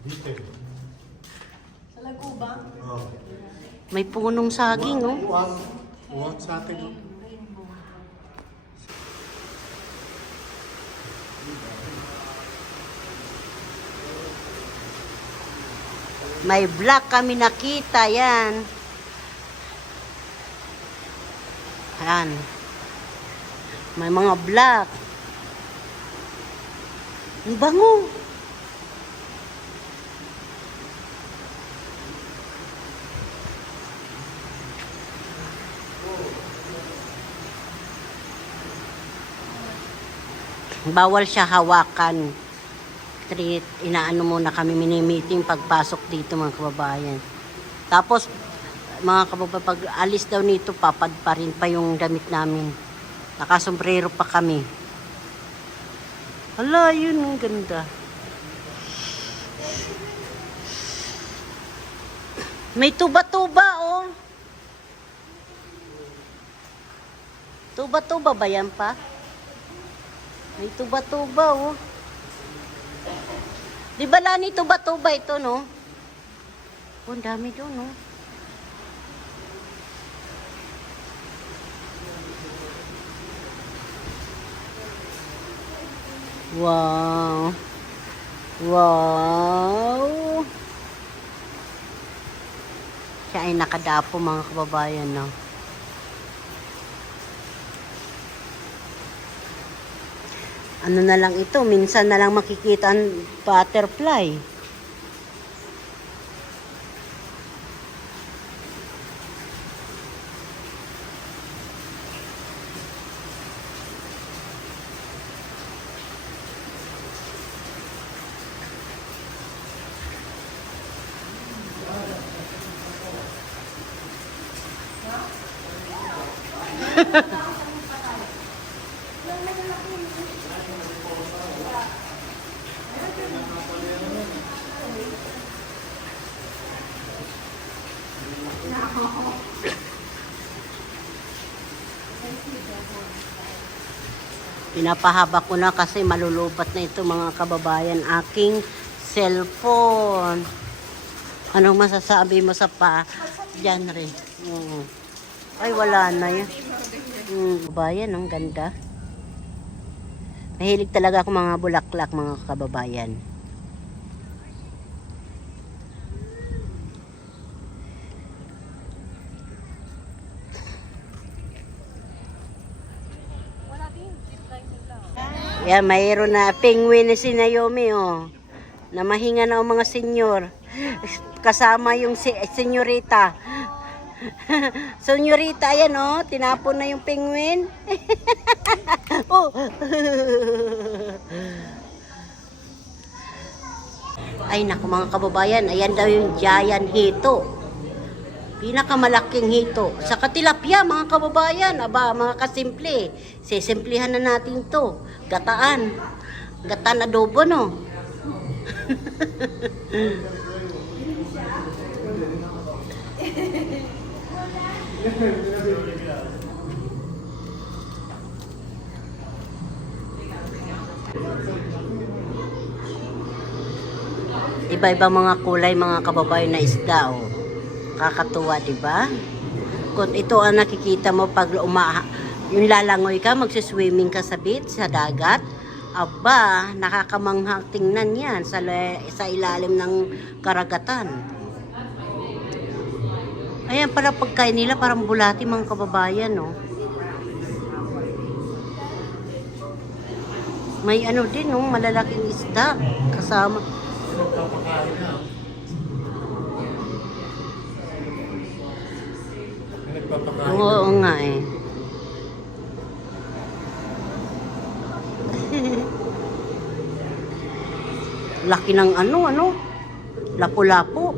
Dito. Sa Laguba? Oh. May punong saging, oh. Uwang sa atin. Oh. May black kami nakita, yan. Ayan. May mga black. Ang bango. Bawal siya hawakan. Street, inaano muna kami, mini-meeting pagpasok dito mga kababayan. Tapos, mga kababayan, pag alis daw nito, papad pa rin pa yung damit namin. Nakasombrero pa kami. Hala, yun, ang ganda. May tuba-tuba, oh. Tuba-tuba ba yan pa? May tuba-tuba, oh. Di ba Lani, tuba-tuba ito, no? Oh, ang dami doon, no? Wow. Wow. Siya ay nakadapo, mga kababayan, no? Ano na lang ito, minsan na lang makikita ang butterfly. Pinapahaba ko na kasi malulubat na ito mga kababayan aking cellphone. Anong masasabi mo sa pa? Diyan rin. Ay wala na yan. Kababayan, ang ganda. Mahilig talaga ako mga bulaklak mga kababayan. Yan, mayroon na penguin na si Naomi, oh. Na mahinga na ang mga senyor. Kasama yung senyorita. Senyorita, yan, oh. Tinapon na yung penguin. Oh. Ay, naku mga kababayan. Ayan daw yung giant hito. Pinakamalaking hito. Sa tilapia, mga kababayan. Aba, mga kasimple. Sisimplihan na natin to. Gataan. Gataan adobo, no? Iba-iba mga kulay, mga kababayan na isda, oh. Kakatuwa, di ba? Kung ito ang nakikita mo pag yung lalangoy ka, magsiswimming ka sa beach, sa dagat, aba, nakakamanghang tingnan yan sa ilalim ng karagatan. Ayan pala pagkain nila, parang bulati mga kababayan, no? May ano din, no? Malalaking isda kasama. Oo nga eh. Laki ng ano, lapu-lapu.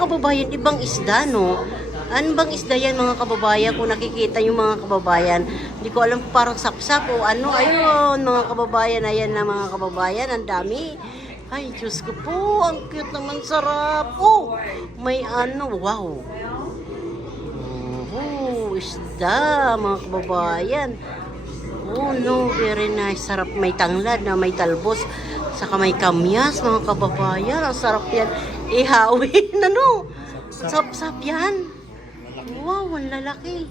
Kababayan, ibang isda, no? Ano bang isda yan, mga kababayan? Kung nakikita yung mga kababayan, hindi ko alam, parang sapsap o ano. Ayun, mga kababayan, ayan na mga kababayan, ang dami. Ay, Diyos ko po, ang cute naman, sarap. Oh, may ano, wow. Oh, isda, mga kababayan. Oh, no, very nice. Sarap, may tanglad na may talbos. Saka may kamyas, mga kababayan. Ang sarap yan. Ihawin, ano? Sap-sap yan. Wow, ang lalaki.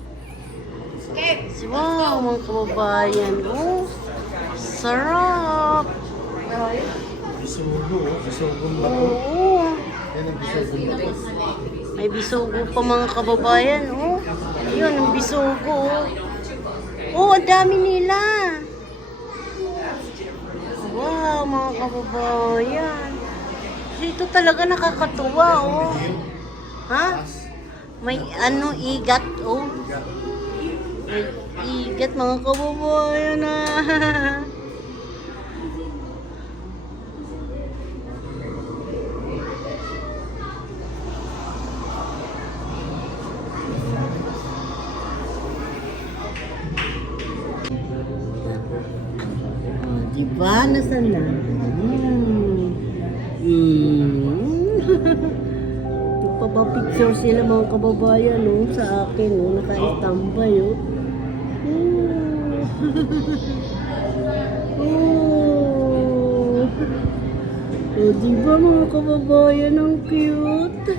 Wow, mga kababayan. Oh, sarap. Bisugo, bisugong bato. Oo. Yan ang bisugong bato. May bisugo pa, mga kababayan. Oh, ayun, ang bisugo. Oh, ang dami nila. Wow, mga kababayan. Dito talaga nakakatuwa, oh. Ha? May ano, igat, oh. May igat, mga kababayan, ah. Oh, diba? Nasaan na? Nagpapapicture sila, mga kababayan, no, sa akin, no, naka-istambay, oh. Oh. Oh, diba, mga kababayan, ang cute.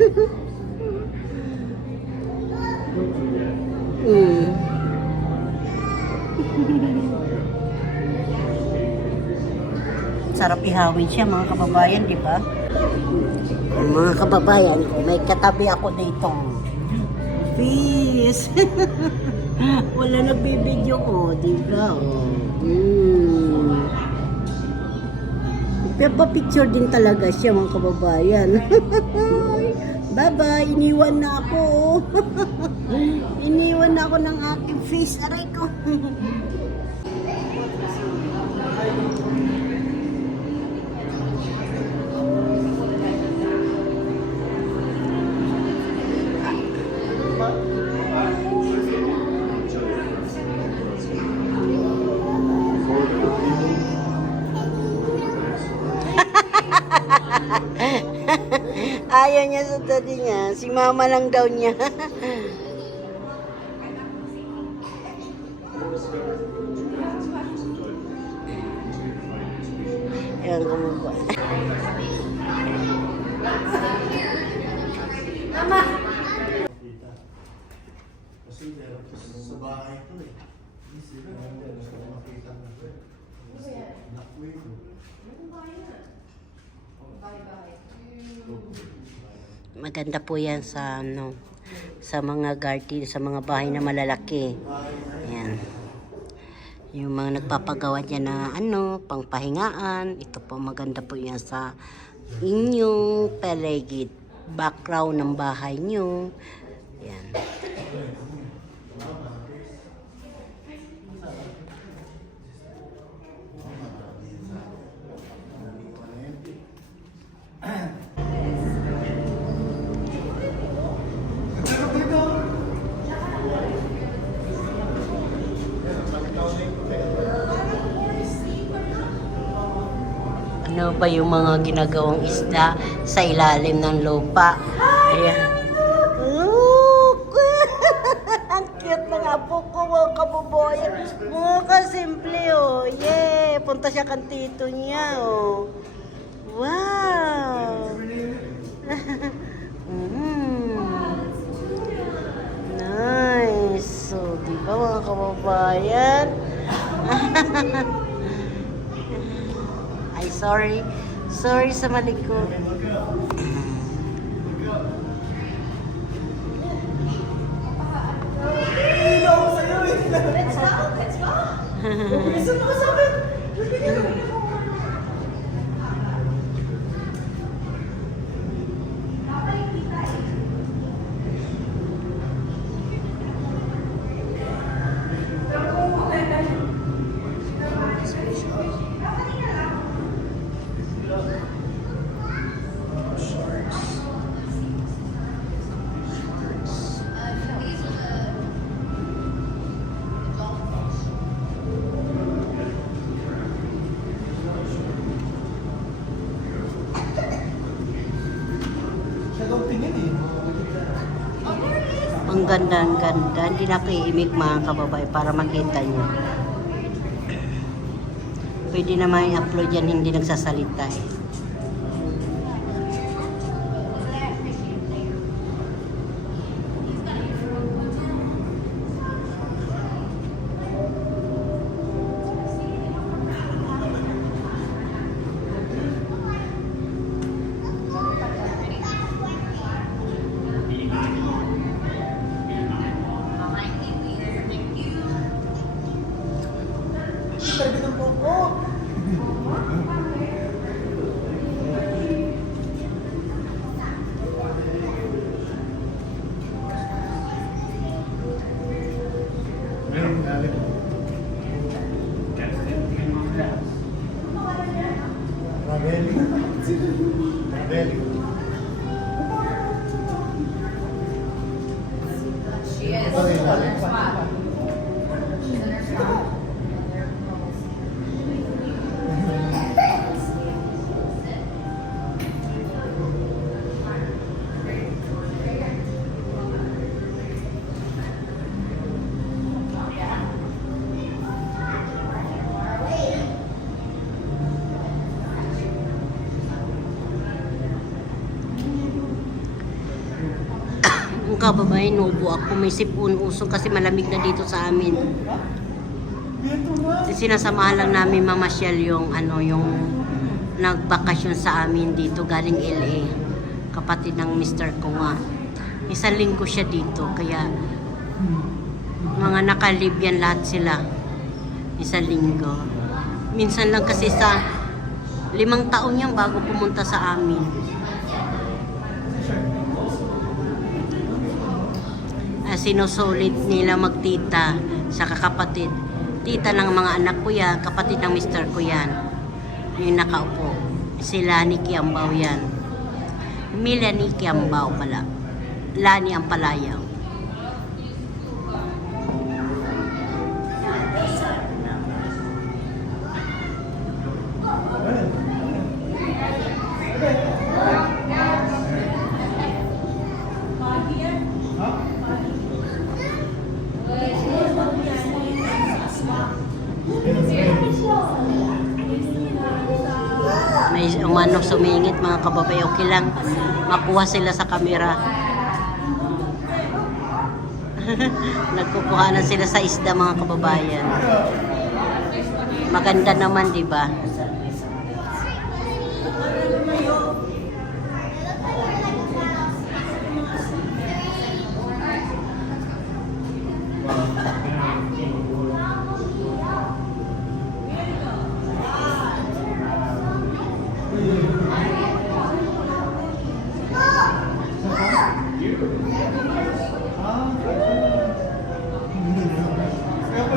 Sarap ihawin siya, mga kababayan, di ba? Mga kababayan, may katabi ako dito. Fish! Wala nagbibideo ko, di ba? Pero pa-picture din talaga siya, mga kababayan. Bye-bye, iniwan na ako. Iniwan na ako ng aking face. Aray ko. Ayaw niya sa daddy niya. Si mama lang daw niya. Ayan, kumuha. Mama! Kasi meron sa bahay ko eh. Hindi sila. Makita mo ko eh. Naku eh. Maganda po yan sa ano, sa mga garden, sa mga bahay na malalaki. Ayan. Yung mga nagpapagawa niya na ano, pangpahingaan. Ito po, maganda po yan sa inyong paligid, background ng bahay nyo. Ayan. Ano ba yung mga ginagawang isda sa ilalim ng lupa? Ayan. Ang cute ng apo ko, mga kabuboyan. Mga kasimple, oh. Yeah, punta siya kan tito niya, oh. Wow. Nice. So, di ba mga kababayan? Ay, sorry. Sorry sa mali ko. Ang ganda, ang ganda. Hindi na kayo imik mga kababay para makita nyo. Pwede naman i-upload yan, hindi nagsasalita eh. She is. On her spot. Kababayan, nubo ako. May sipon usong kasi malamig na dito sa amin. Sinasamahan lang namin mamasyal yung ano, yung nagbakasyon sa amin dito galing LA. Kapatid ng Mr. ko nga. Isang linggo siya dito kaya Mga nakalibyan lahat sila. Isang linggo. Minsan lang kasi sa 5 taon yan bago pumunta sa amin. Sinusulit nila magtita sa kakapatid. Tita ng mga anak ko yan, kapatid ng mister ko yan. Yung nakaupo. Sila ni Kiambao yan. Melanie Kiambao pala. Lani ang palayaw. May umano sumingit mga kababay, okay lang makuha sila sa kamera. Nagkukuha na sila sa isda mga kababayan. Maganda naman, di ba?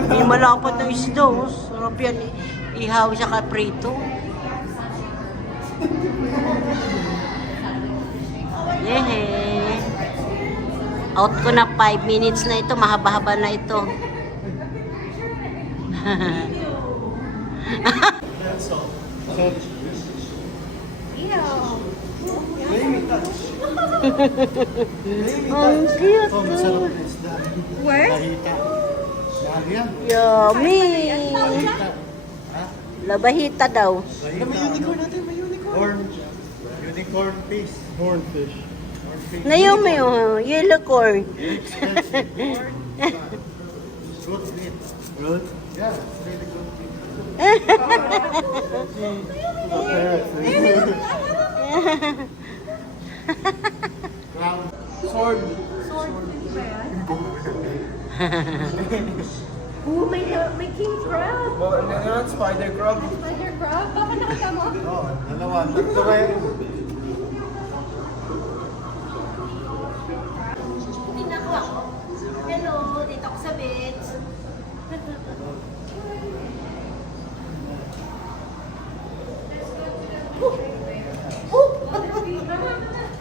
May malapad na isda, oh. Sarap yan. Ihaw siya ka prito. Yehe. Out ko na 5 minutes na ito. Mahaba-haba na ito. Ang cute. Oh, masarap na isda. Where? Lahita. Lagyan. Yummy. Lahita. Ha? Labahita daw. Lahita. May unicorn natin, may unicorn. Unicorn fish. Hornfish. Hornfish. Na yummy, oh. Yellow corn. Good meat. Good? Yeah, it's really good meat. Sword. Oh, may king crab. Well, not spider crab. Spider crab? Bakit nakita mo? Oo, dalawa. Tatlo kayo. Tinako ako. Hello, dito ako sa beach.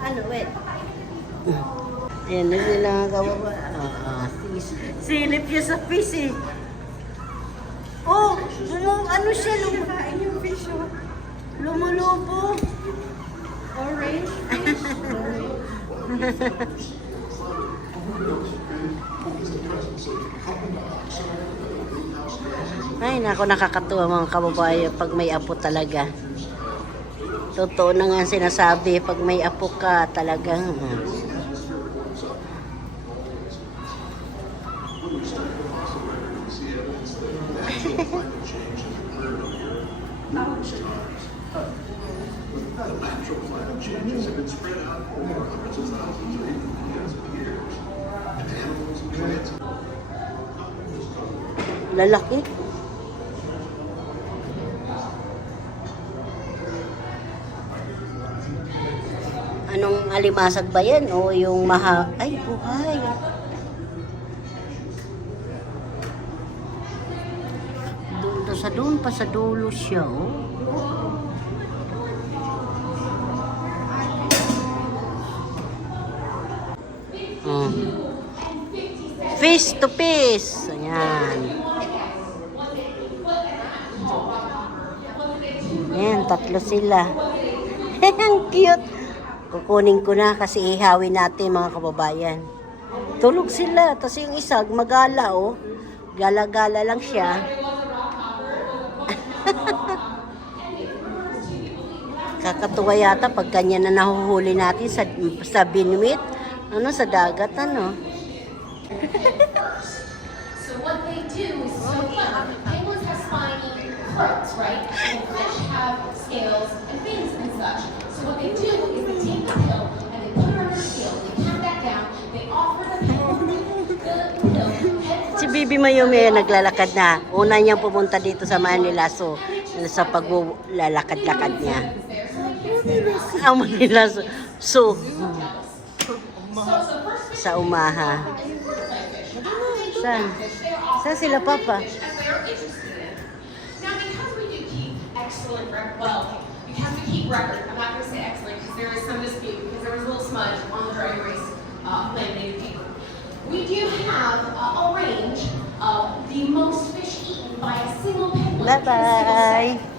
Ano, wait. Ayan na sila mga kababa. Silip siya sa fish eh. Oh, ano siya? Kain yung fish, oh. Lumulubo. Orange fish. Ay, nako, nakakatuwa mga kababayan pag may apo talaga. Totoo na nga sinasabi, pag may apo ka talagang lalaki. Anong alimasag ba yan? O yung ay, buhay. Doon pa sa dulo siya, oh. Fish to fish. Ayan. Ayan, 3 sila. Ang cute. Kukunin ko na kasi ihawin natin mga kababayan. Tulog sila. Tapos yung isa, magala, oh. Gala-gala lang siya. Kakatuwa yata pag kanya na nahuhuli natin sa binwit. Ano, sa dagat, ano. So what they do is so fun. Penguins have spiny parts, right? And fish have scales and fins and such. So what they do is they take the pill and they put it on their scale. They count that down. They offer the pill, head Bibi Mayumi naglalakad na. Una niyang pumunta dito sa Manila, so sa paglalakad-lakad niya. Ang Manila, so sa Umaha. Saan? Saan sila, Papa? As they are interested in. Now, because we do keep excellent because we keep record, I'm not going to say excellent because there is some dispute because there was a little smudge on the dry erase laminated paper. We do have a range of the most fish eaten by a single penguin. Bye-bye.